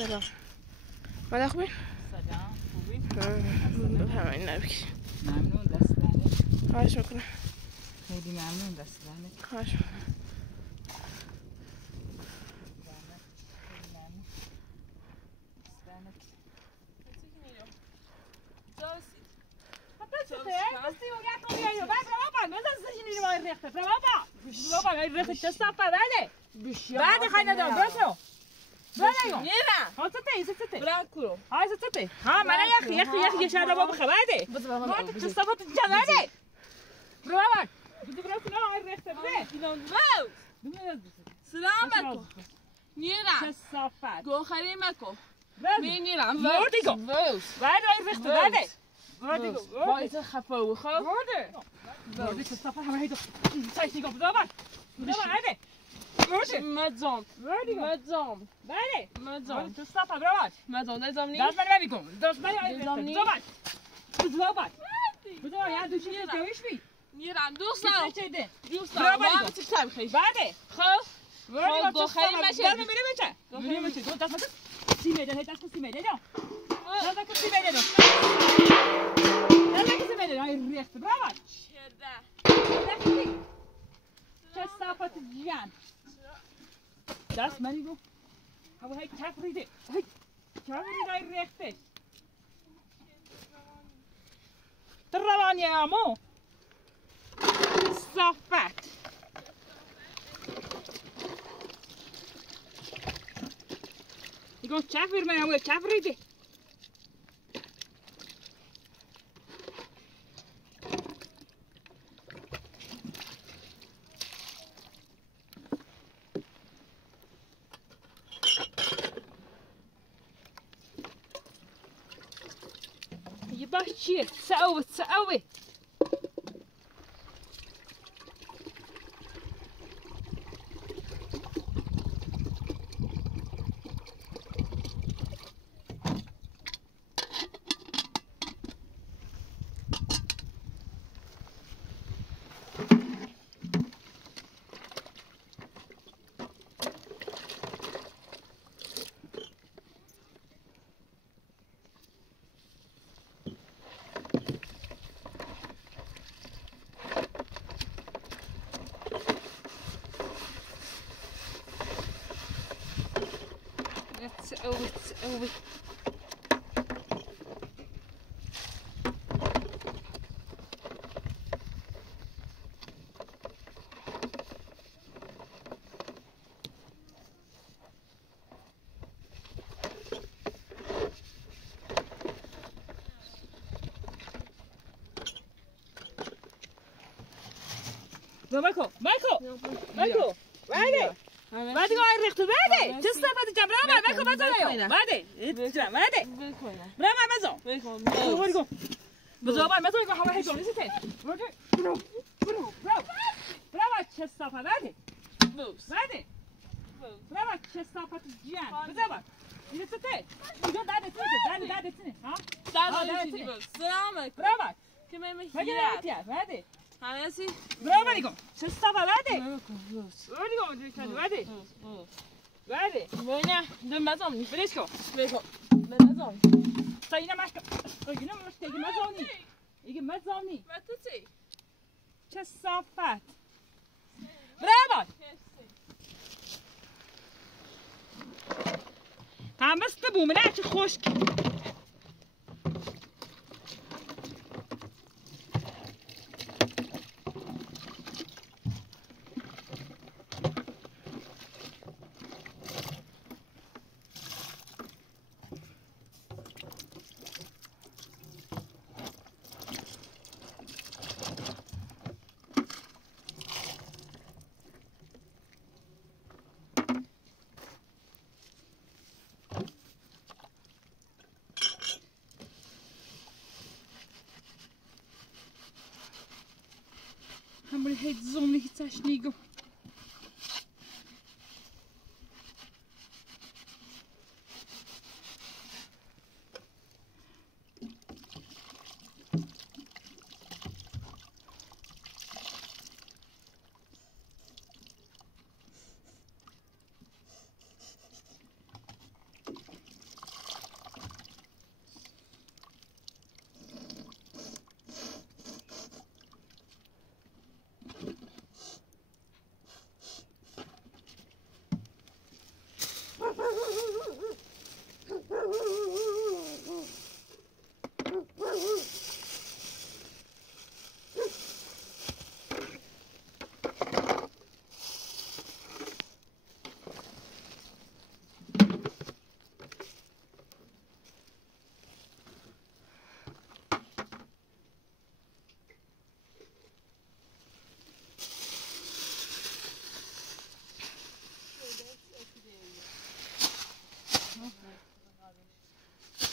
سلام. ماذا خوبين؟ سلام خوبی؟ همین نبی. ممنون دست دهنت. خواهش میکنم. خیلی ممنون دست دهنت. خواهش میکنم. بعد خیلی ندارم برسو برو نیرم ها تته برام کرو های تته ها من یخی شهر بابا خبره ما تو صفات جناده برو بابا برو کنه های رخته بره سلام علیکم نیرم چه صفات گو خری مکو می نیرم وردیگو بعد های رخته بعده وردیگو باید خفه و خواه وردی چه صفات همه هیدو سایت نگاه بابا عده مزام مزام بله مزام تو صفات برو مزام نزام نی دست من نمیگم دست من نمیگم زوبات بذار یا دوشی جویش بی نیرم دوستم دوستم برو با هم چیکار می‌خوای بعده خب وردی گو خری مشه دست میره بچه میره بچه تو دست من سیمه ده دست سیمه ده دست سیمه ده دست سیمه ده ای ریخت برو چه صفات جان دست منی گو هوا هی کف ریده هی کف ریده ریخته روانی امو صفت دیگه کف بیرمه همو کف ریده باش چیه؟ تساوي تساوي مايكو بعده بعده قاعد ريحته بعده تستفاد جبران مايكو بزنه بعده تجرا بعده برا ما مزون برو بزو با مزون کو هوا هیچ نیسته برو برا چه استفاد بعده بعده برا چه استفاد جان بزو این سته اینجا داده تنه ها داده سلام علیکم برا که من میگیرم بعده هنسی برو دیگم چه استفاده بعده برو دیگم بعده واینا دم مزام نی برش کن مزام تا اینا مشت دیگه مزانی و تو چی چه صافت برو هم است بومنه چه خشک همون هیچ زمینی هیچش نیگم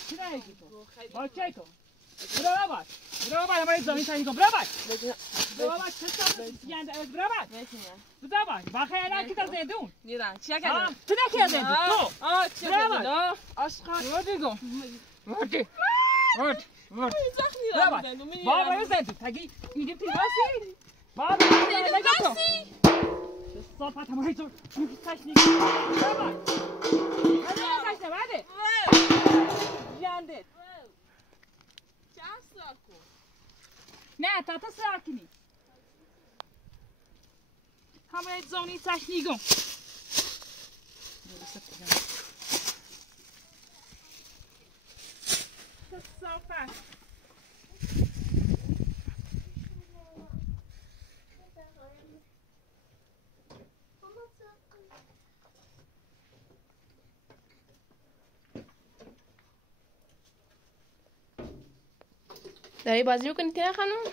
چی نهیگی تو؟ باچه تو؟ برو باش همه زمین تایی کن برو باش چه سال گنده از برو باش بذار باش بخیر نه که تا زیدون نیران چیا کردی؟ تو نکی زیدون تو چیا کردی؟ آشقا وردی گم ورد زخمی را بابا زیدون تگی میگیم تیراسی بابا تیراسی صافت همه تو تشنیک برو باش هزار بعده گنده نه تا تا ساکنی همه زونی تشنیگم صافت داری بازی میکنی تیره خانم؟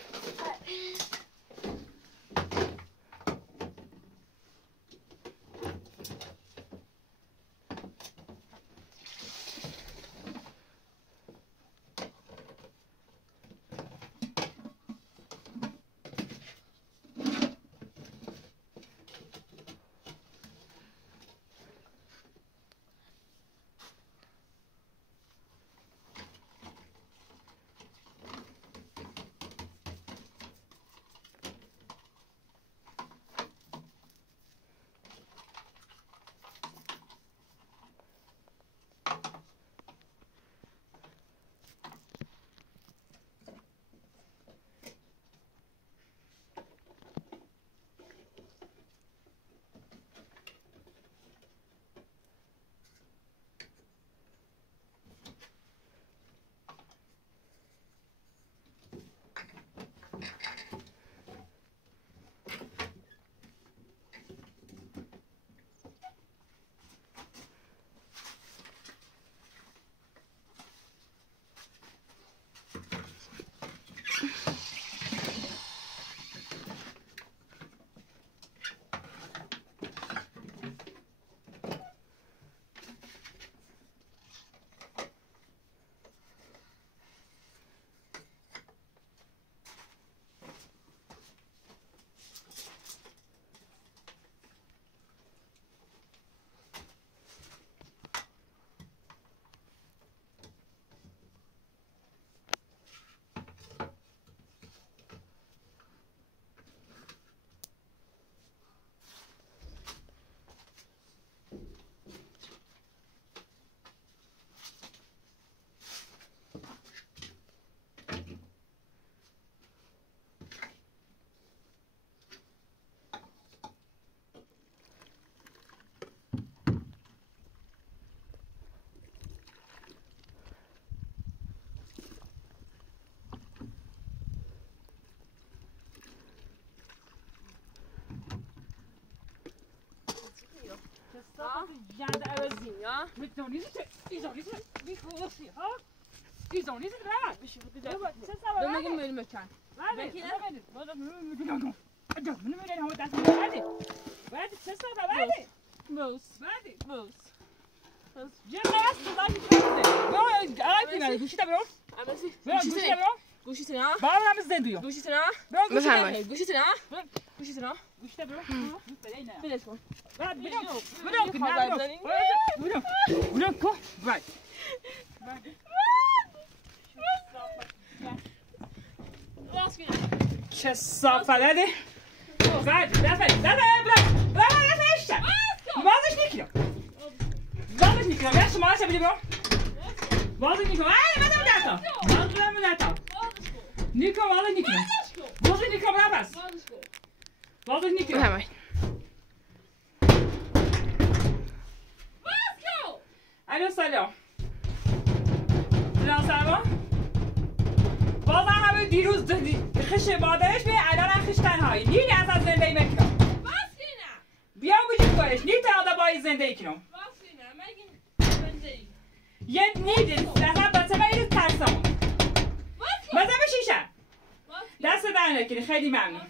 گنده عوضی میتونیزی بیخوصی ها بیزونیزی برای بشی چه سوال بمگیم میریم مکان بعدی همه دست بعدی چه سوال بعدی موس جم نست صدایی کرده آقای پیمانی گوشیتا برو گوشیتا برو گوشیتنا بابا هم زندویو گوشیتنا بفرمایید گوشیتنا گوشیتا برو فلش کن برو کو بعد چه صافده بعد دفعه بازش نیکیم یا شما چه بیدی برو بازش نیکیم نیکم بازش نیکیم بس بازش نیکیم بفرمایید الو سلام بازم همه دیروز خش مادرش به الان خش تنهایی نیدی از زندگی مکنم بیا وجود کنش نید تا بایی زندگی کنم یه نیدی لحظه بچه باید ترسام مزه بشیشم دست در نکنی خیلی ممنون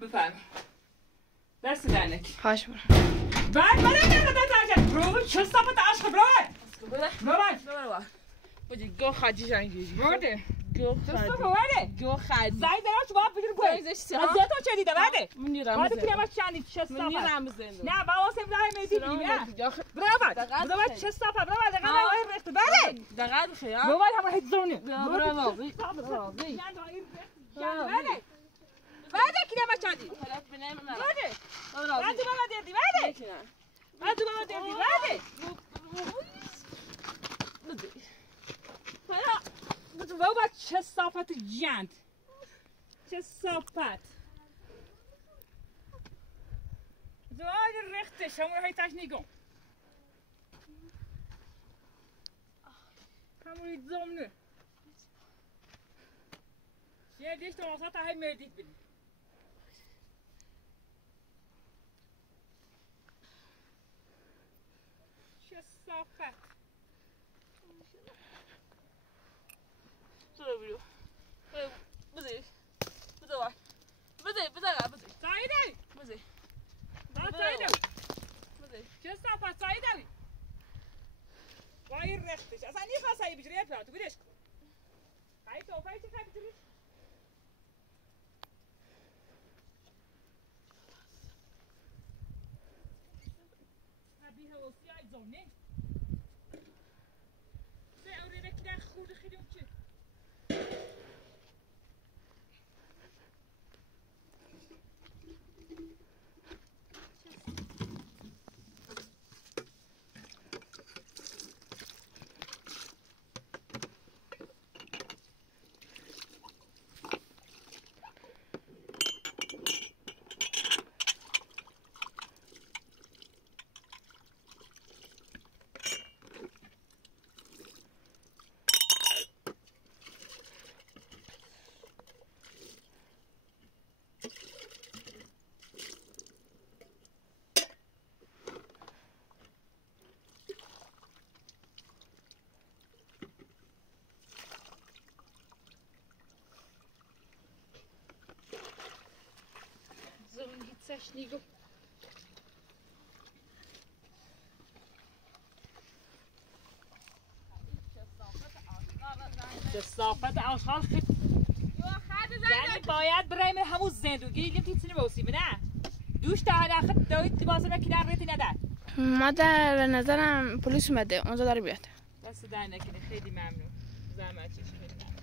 بفرم دست در نکنی خواهش برو بعد من نمیدونم برو چه صفت عشق برو بودی گو خادی جنگی برده گو چستا خادی برده گو خادی زای درام شو باید بگیریم پای زایزش از زیاد تو چه دیده برده من نیرم باید بزنم پیرم از چندی چستا من نیرم بزنم نه بابا سیم راه میدی نه برابر چستا برابر دقیقا وای رخت برده دقیقا خیام بابا همه هیچ زونه برابر برده برده کیرم از چندی خلاص بنام من برده برابر بعد بابا دیدی برده بعد بابا دیدی برده بابا چه صافت جند چه صافت زوای رختش همون های تاش نگم همون زمنه یه دیش تو آسا تا های مردید بینی چه صافت برو بزنی بزنی بزنی بزنی سایده بزنی سایده بزنی چه صافت سایده وای رختش اصلا نیخواست هایی بجریت برای تو بیرش کن هایی توفایی چه خواهی بجریش بیه وصی های زونه سه اوری رکی در خورده خیلی اون چه Coś niego. صافت آشغال خیلی یعنی باید برایم همون زندگی گیم تیتسینی بوسیم نه دوش تا حد آخر دوید لباسه نکی در ریتی ندار مادر به نظرم پلیس اومده اونجا داره بیاد دست در نکنه خیلی ممنون زحمت چیش خیلی ممنون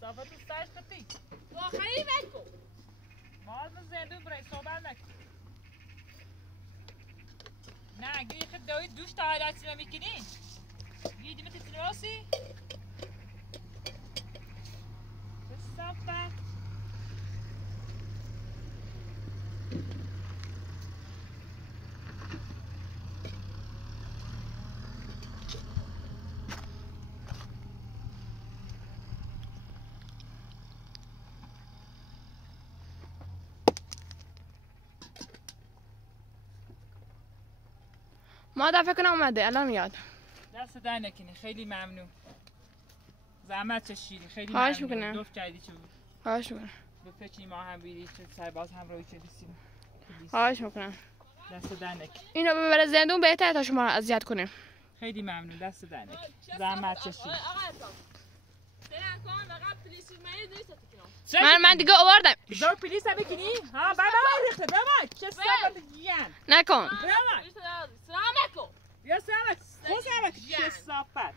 صافت سایش خطی خیلی بکن باز من زندگی برای صحبت نکن نه گیری خیلی دوید دوش تا حد آخر میکنی گیدی من تیتسینی بوسی صافت مادر فکر کنم اومده الان میاد دست در نکنی خیلی ممنون زحمت چشیدی خیلی خواهش ممنون میکنم. گفت جدیدی چه بود خواهش میکنم به فکری ما هم بیدی چه سرباز هم روی چلیسیم خواهش میکنم دست در نکنی اینو ببره زندون بهتره تا شما رو اذیت کنه خیلی ممنون دست در نکنی زحمت چشیدی من دیگه آوردم بذار پلیس هم بکنی؟ ها بابا ریخته بابا چه صافت گیان نکن سلام علیکم یا سلامت خوش آمد چه صافت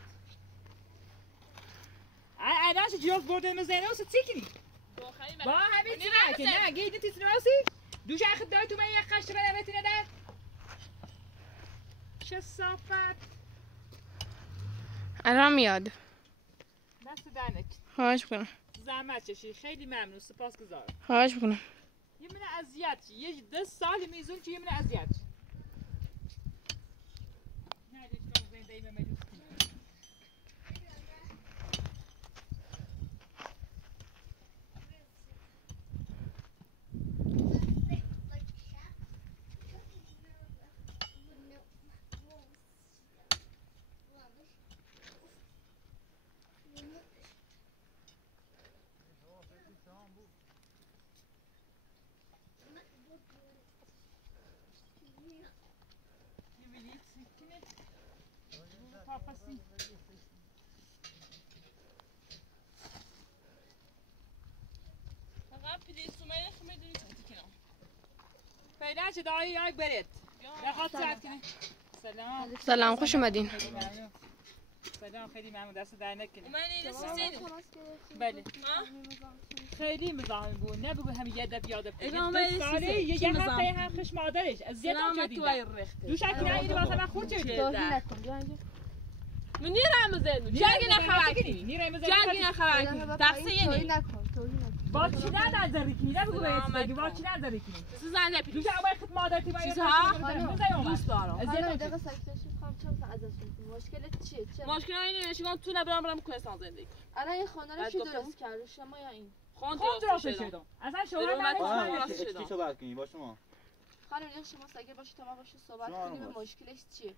الان چه جوک برده مزینه و سیکنی با همین چی که نه گیدی تیز نواسی دوش اخد دای تو من یک قشت بدم بهتی ندن چه صافت الان میاد دست درنک خواهش میکنم زحمت چشی خیلی ممنون سپاس گذارم خواهش میکنم یه من اذیت یه 10 سال میزون که یه من اذیت نه دیگه زنده ایم مجلس پیدا چه دایی یک برید سلام خوش اومدین. سلام خیلی ممنون دست در نکنید. بله خیلی مزاحم بود نبگو همین یه دب یاد ساله یه هفته هم خش مادرش اذیت شدید دوش اکنه اینو واسه من خود شدید من نیرم زدم جنگی نخواهی جنگی نخواهی تقصیر نی با چی نداری کنی نبگو باید با چی نداری کنی زن نپیش دوش اما خود مادرتی باید دوست دارم مشکلت چیه؟ مشکل اینه نشون تو نبرم کوهستان زندگی الان این خانه رو کی درست کرده شما یا این؟ خون درست شده اصلا شما چی صحبت کنی با شما خانم دیگه شما ساکت باشید تا ما باشه صحبت کنیم مشکلش چیه؟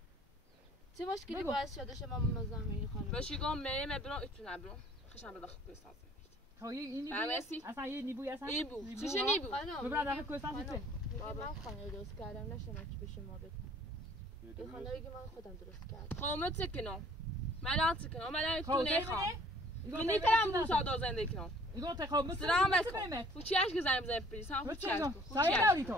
چه مشکلی باعث شده شما مزاحم این خانم باشیگم میام برام اتون نبرم خشم به داخل کوهستان این اصلا یه نیبوی اصلا نیبو چیشه نیبو ببرم داخل کوهستان چه من خانه درست کردم نه شما چی به شما بده این خانه رو من خودم درست کردم خامت سکنم ملات سکنم ملات تو نخوام من نیترم موسادا زندگی کنم ایگو خب سلام علیکم تو چی اش گزارم زن پلیس هم چی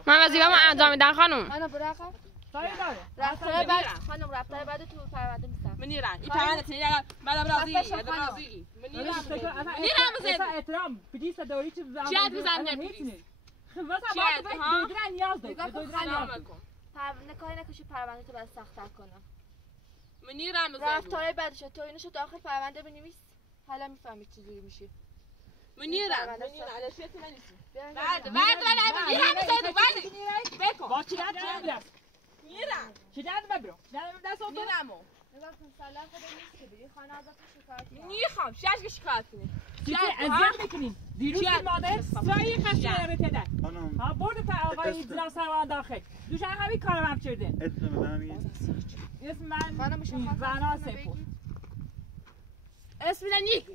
من وظیفه‌مو انجام میدم خانم. منو برقم سایه داره رفتار بعد خانم رفتار بعد تو پرونده میستم من نیرم این پرونده تنیا بعد راضی من نیرم زد احترام پلیس داری چه چیت بزنم پلیس واسه ما بدون نیاز داری پرونده کاری نکشی پرونده تو بعد سخت‌تر کنم من نیرم زد رفتار بعدش تو اینشو داخل پرونده بنویس حالا میفهمید چه جوری میشه من نیرم علاشیت نمیسی بعد نیرم زد بعد بکن با چی ندارم نیرم چی ندارم برو دست تو نیرم نگاه کن سلام خدا نیست که بری خانه ازت شکایت کنم میخوام شش شکایت کنی چی اذیت میکنین دیروز مادر سایه خشم رتدن ها برد تا آقای اجرا سروان داخل دوش همین کارو هم کرده اسم من زنا سپور اسم نیک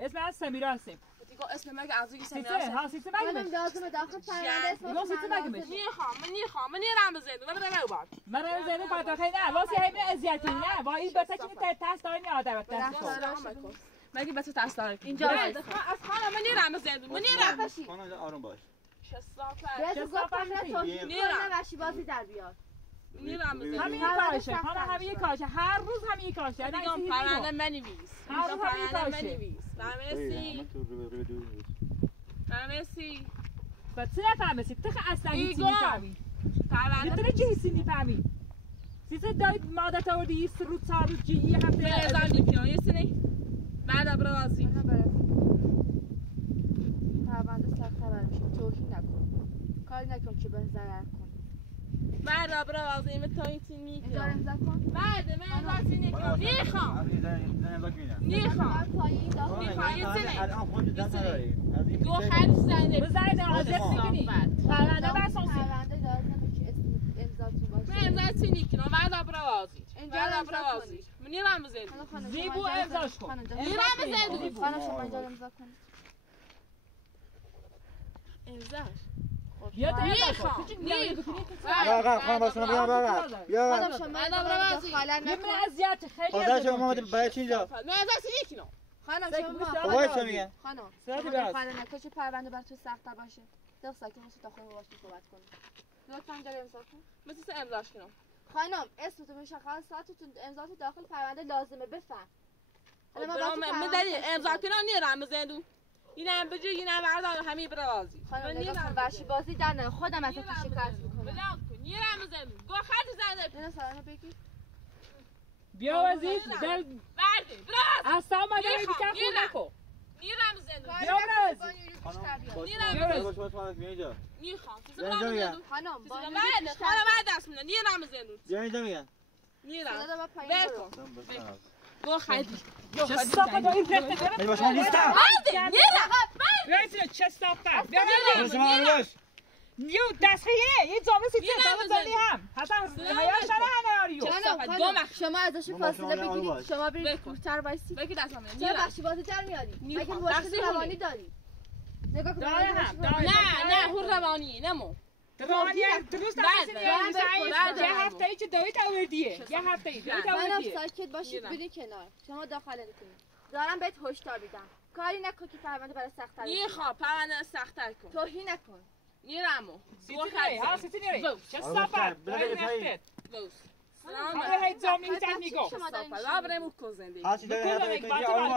اسم من سمیرا هستم دیگه اسم مگه عزیزی سمیرا ها سیستم مگه لازم داخل پرونده اسم میخوام من نیرم زد من برم بعد من زنده پاتاخه نه واسه همین اذیت نه با این بچه که تست دارین آدم تست مگه بچه تست داره اینجا از خانم من نیرم زد من نیرم خانم آروم باش چه گفتم نیرم نباشی بازی در بیار نیرم زد همین کارشه خانم همین کارشه هر روز همین کارشه دیگه پرونده منویس هر روز همین کارشه فهمیسی با چه نفهمیسی تو اصلا هیچ نمیفهمی پرونده تو چه حسی نمیفهمی سیزه داید مادت آوردی رو تا رو جی هفته بزن دیگه یه سری بعد ابرازی پرونده سخت برمیشه توهین نکن کاری نکن که به ضرر کن بعد ابرازی متایتی نیک اینجا امضا کن بعد من امضا نیک نیخوام الان خودت دست نداری دو خرج زنده بزنید آدرس میکنی پرونده بسازی پرونده لازمه که امضاتون باشه من امضا نیک کنم بعد ابرازی اینجا بعد امضا ابرازی کنید من نیرم زد زیبو امضاش کن نیرم زد خانم شما اینجا امضا کنید امضاش بیا تو نیخوام خانم با شما بیام بابا بیا خانم شما اینجا خلل یه نکن من اذیت خیلی خدا شما اومد برای چی اینجا من امضا نیک کنم خانم شما وایس میگم خانم ساعت شما بعد خلل نکن چه پرونده بر تو سخت‌تر باشه دق ساکت باشه تا خودم باهاش صحبت کنیم لطفاً اینجا امضا کن مثل امضاش کنم خانم اسمتون مشخص ساعتتون امضاتون داخل پرونده لازمه بفهم من داری امضا کنم نیرم زدو اینم بجو اینم بردار همین برازی خانم نگاه کن ورشی بازی در نه خودم ازتون شکایت میکنم نیرم زدو گو خط زنده نه سلام بگی بیا وزیر در برده براز اصلا مادر بیکن خود نکن نیرم زدو بیا براز نیرم اینجا نیخوام خانم با خانم بعد دست میدن نیرم زدو بیا اینجا میگم نیرم صدا با پایین برو گو خدی چه صافه با این رفته من با شما نیستم بیا چه صافه بیا با شما باش نیو دست خیره یه جامعه سیتی دامه زنی هم حتی هیاش نه هناریو خانم شما ازش فاصله بگیرید شما برید دورتر وایسید بگی دست هم چرا بخشی بازی در میاری مگه مشکل روانی داری نگاه کن نه هور روانی نمو درست یه هفته ای که دویت آوردیه یه هفته ای دویت آوردیه ساکت باشید برین کنار شما داخل نکنید دارم بهت هشدار میدم کاری نکن که پرونده برای سخت‌تر یه خواه پرونده سخت‌تر کن توهین نکن نیرمو سیتی نیره چه صفت سلام هی زمین تکنیکو برم کو زندگی هستی داری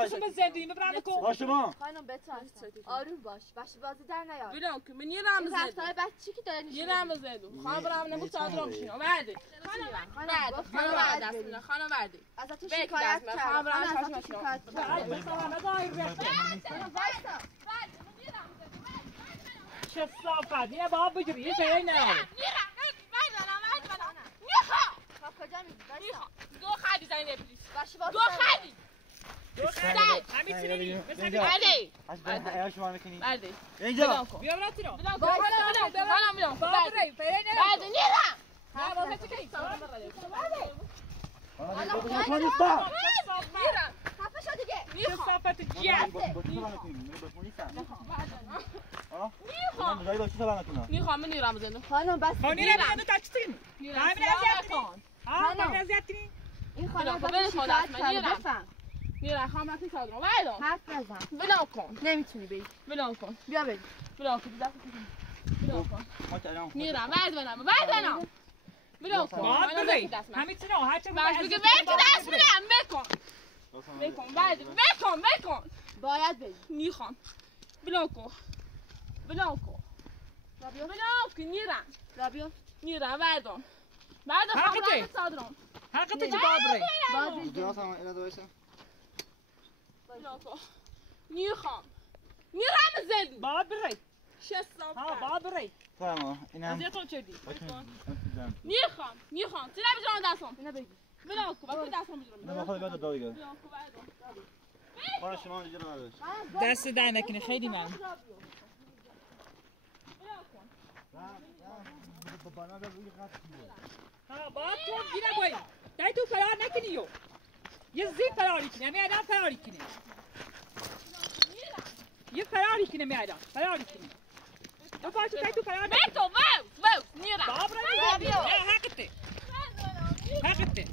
تو به زندگی ببرم کو با شما خانم بترس آروم باش بازی در نیار ببین که من نیرم زدم رفتار بچی که داره نشون نیرم زدم خانم برام نمو صادرام شینو بعد خانم بعد ازت شکایت کردم ازت شکایت چه صفت یه باب بگیری یه جایی نه کجا میگی؟ دو خدی زنی پلیس باشه باشه دو خدی همین چی بله هستی شما نکنی بله اینجا بیا براتی رو خانم بیام بابره فعلا نه بعد نیرم ها واسه چی کنی نیرم خفه شو دیگه چه صفت جیه میخوام من نیرم زدم خانم بس خانی رو بگم تاکسین همین ازیت کنی همین ازیت کنی این خانم بله، ازت خدا شکایت من کرده نیرم. بفهم نیرم خواهم رفتیم صادرام بعد حرف نزن بلان کن نمیتونی بری بلان کن بیا بریم بلان کن بلان کن نیرم بعد بنام بلان کن باید بگی همین چی نه هر چه باش بگه بگه دست بدم بکن بعد بکن باید بری میخوام بلان کن بلان کن نیرم رابیو بعدم خواهم رفتیم صادرام حقیقت چی بابره بازی درست هم اینا دویسه بلان کن نیرم زدم بابره چه صافت ها بابره تمام اینم ازیت اون چردی میخوام چرا بجام دستم اینا بگی بلان کن وقتی دستم نه بجام بخواد بیاد داد دیگه بلان کن بعدم کار شما دیگه رو نداشت دست در نکنه خیلی من ها با تو گیره باید دای تو فرار نکنی یو یه زیر فراری کنه می آدم فراری کنه یه فراری کنه می آدم فراری کنه تو باشو دای تو فرار نکنی بکن واو نیرم بابره حقیقته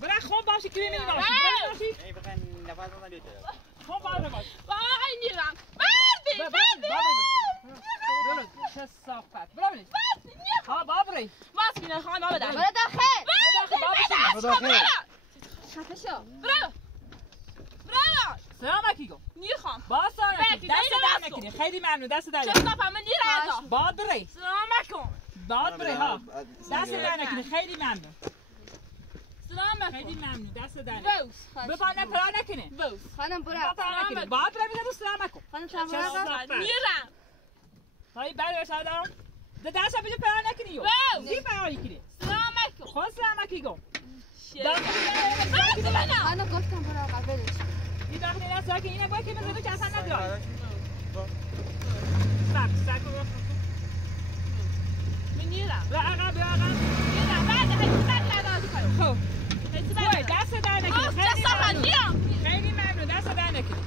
برای خون باشی که میمی باشی برای باشی ای بخن نفس نمیاد خون باره باشی وای نیرم چه صافت برای ها بابره ماسکینه خواهم بابا برو داخل داخل خفه شو برو سلام اکیگو نیخوام باسا بکی، دست دایی در دست نکنی خیلی ممنون دست در چه نکنی صافم من نیرم باد بره سلام کن باد بره ها دست در نکنی خیلی ممنون سلام خیلی کن ممنون دست در نکنی بوس بپانه پرا نکنه بوس خانم برو پرا نکنه باد بره میزه سلام کن خانم چه تمام صافت نیرم هایی بله باشادم ده دست بجه پرا نکنی یو بوس زی پرا نکنی سلام کن خود سلام اکیگو خانم گفتم برو آقا برش این داخلی نست که اینه باید که بزنه که اصلا نداره سب کن من نیرم به عقب به عقب نیرم بعد هیچ ندازی کنم خب هیچ باید دست در نکنی چه صافم نیرم خیلی ممنون دست در نکنی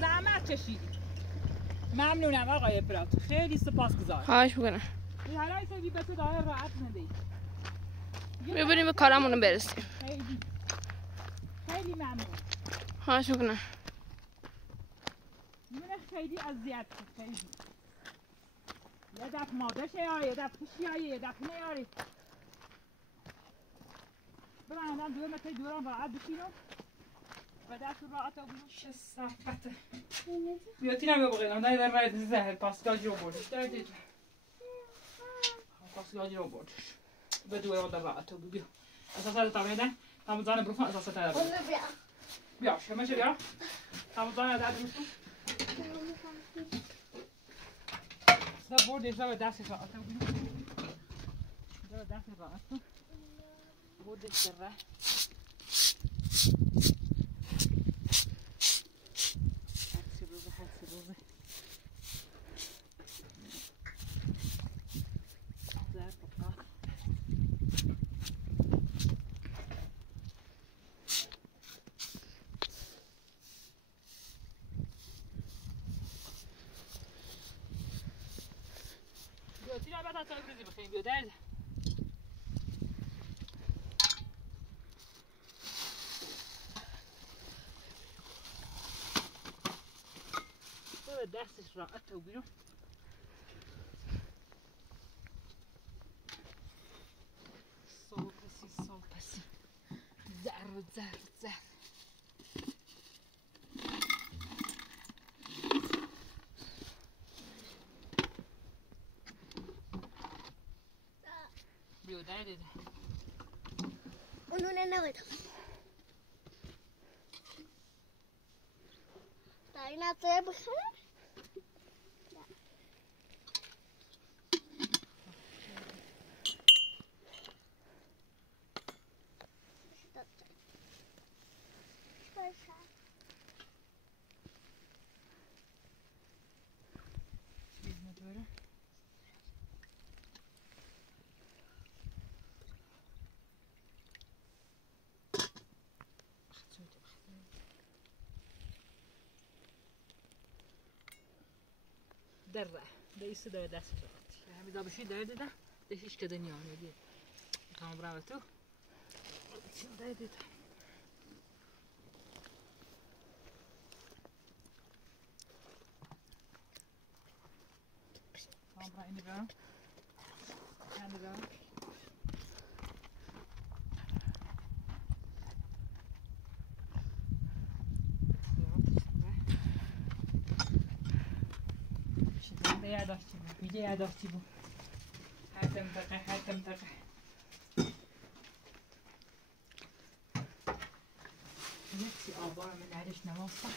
زحمت کشیدی ممنونم آقای پرات خیلی سپاسگزارم خواهش میکنم این حالا ایسا به تو داره راحت زندگی ببینیم به کارمون برسیم خیلی ممنون خواهش میکنم من خیلی اذیت شد خیلی یه دفعه مادرش یاره یه دفعه خوشی یه دفعه نیاره برای آدم دور متر دورم راحت بشینم و دست راحت بگم چه صفته بیاتی نمی بگیرم نه در رای زهر پاسکال جو بردش در دیگه پاسکال جو بردش به دور آدم راحت بگم اساسا تا میدن تمام زن بروفان اساسا تا بیا شما چه بیا تمام زن از ادرسو دا بردش دا به دستش راحت بگم دا به دستش راحت بردش در ما تا بریزی بخیم بیا درد دستش راحت و بیرون سال پسی زر بیو درده اونو نمیدم داری نتایه بخیر درة ده يصير ده دست يعني إذا بشي درد ده إيش كده نيانه دي كم برا تو شو درد ده كم برا إني برا كان برا میگه یادداشتی بود حتم تقه نفسي آبار من عرش نوصل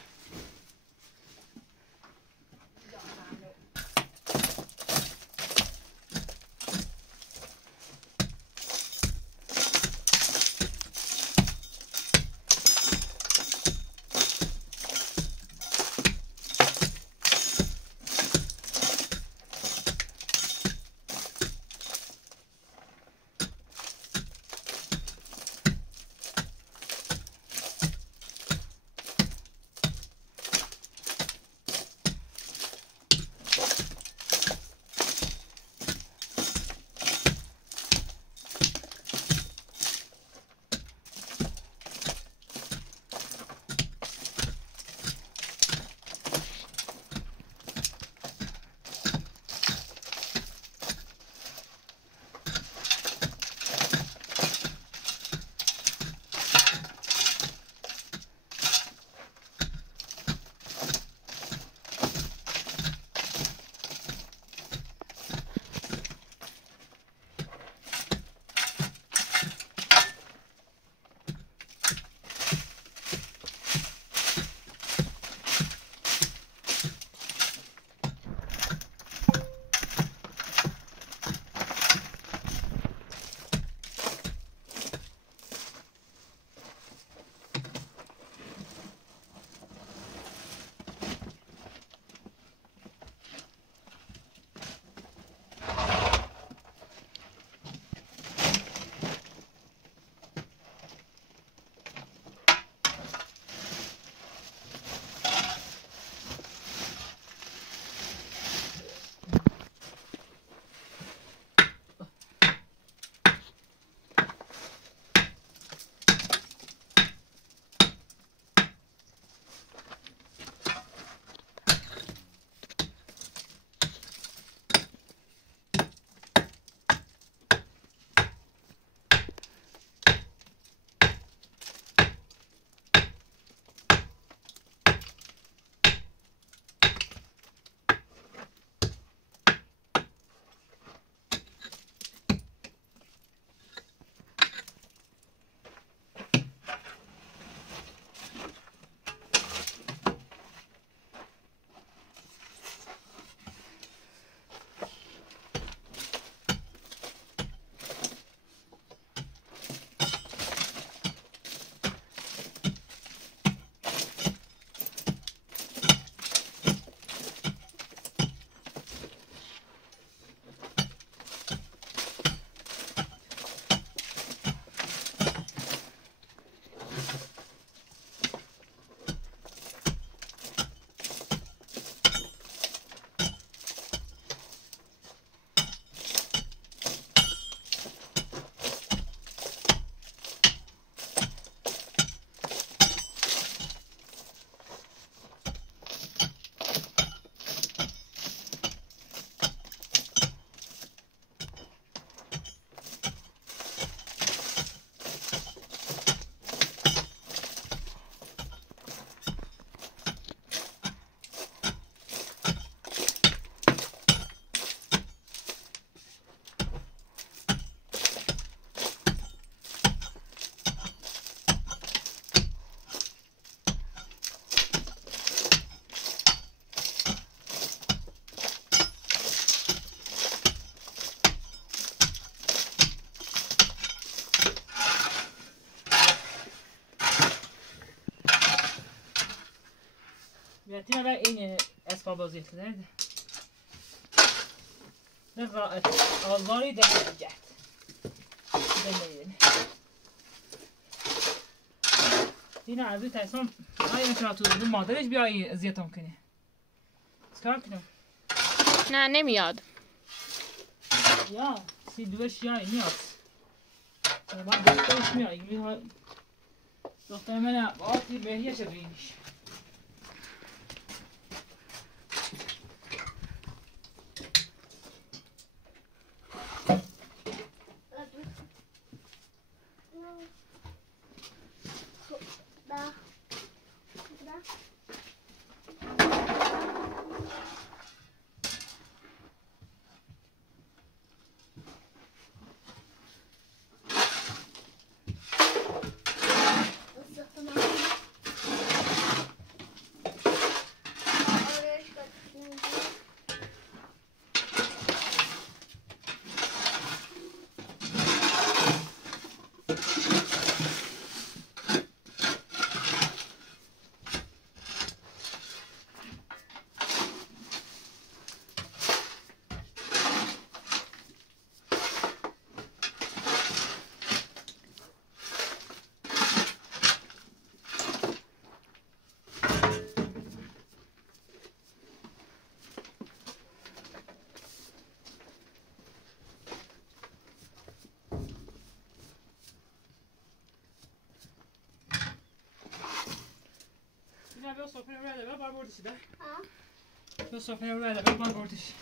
خواب زیت درد نقرأت آزاری دهید جهد دهید دینا عزیزی تایسان آیا میتونم تو دو مادرش بیایی اذیتم کنی چکار کنم نه نمیاد یا سی دوش یا میاد من دکترش میاد دختر من آتی بهیه شد بینیش بیا صفحه رو بده بار بردش ده بیا صفحه رو بده بار بردش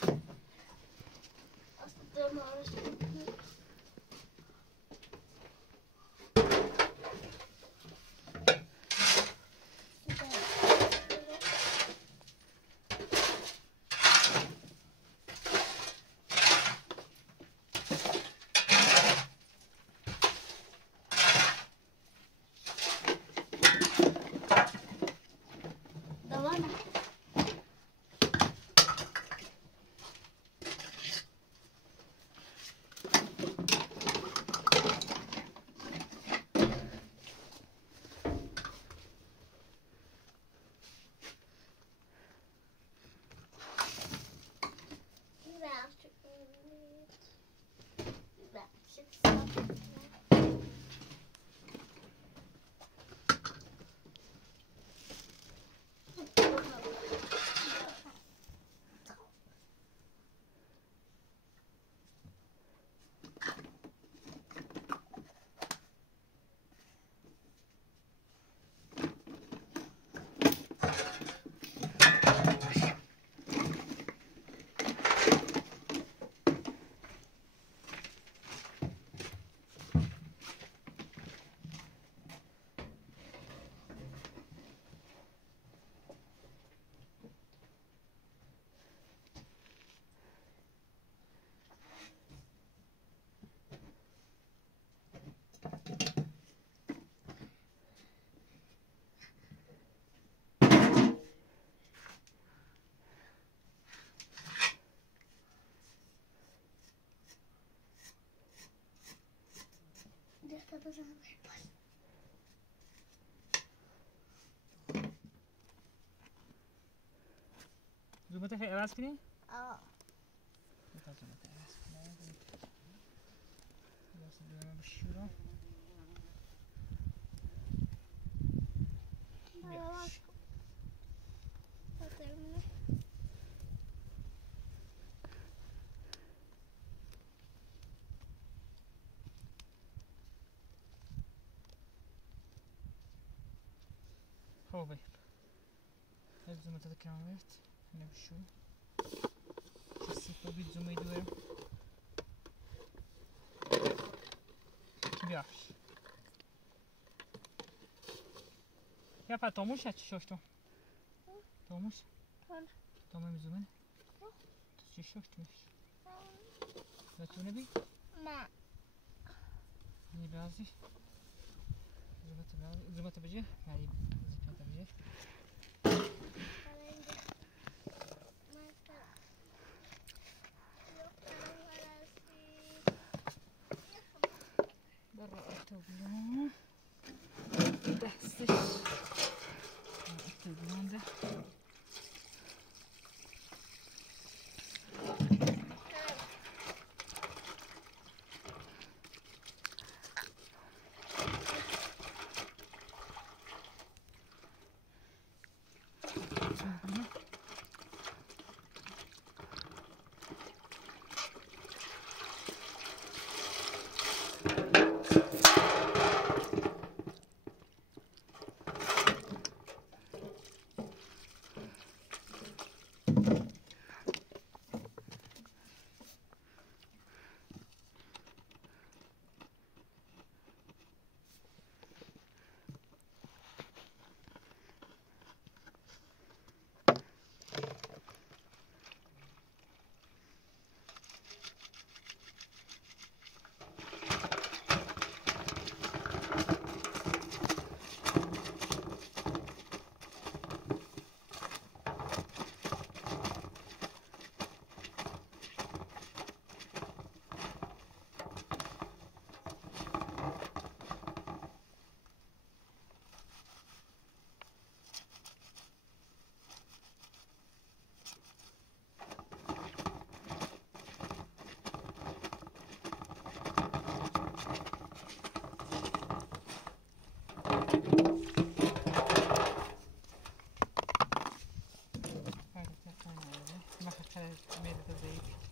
زومت خیلی عوض کنی؟ آه زومت عوض کنی لازم بیارم بشورم بیارش خوبه زومت ده کامرت نبشو کسی بید زومی دوره بیارش یا پا تاموش چی شوشتو تاموش تامو میزومن تو چی شوشتوش بتونه بی نه نی بازی زومت بجه ماری زومت بجه Toblerone. Desteš. Toblerone. بالاخره میره تو ضعیف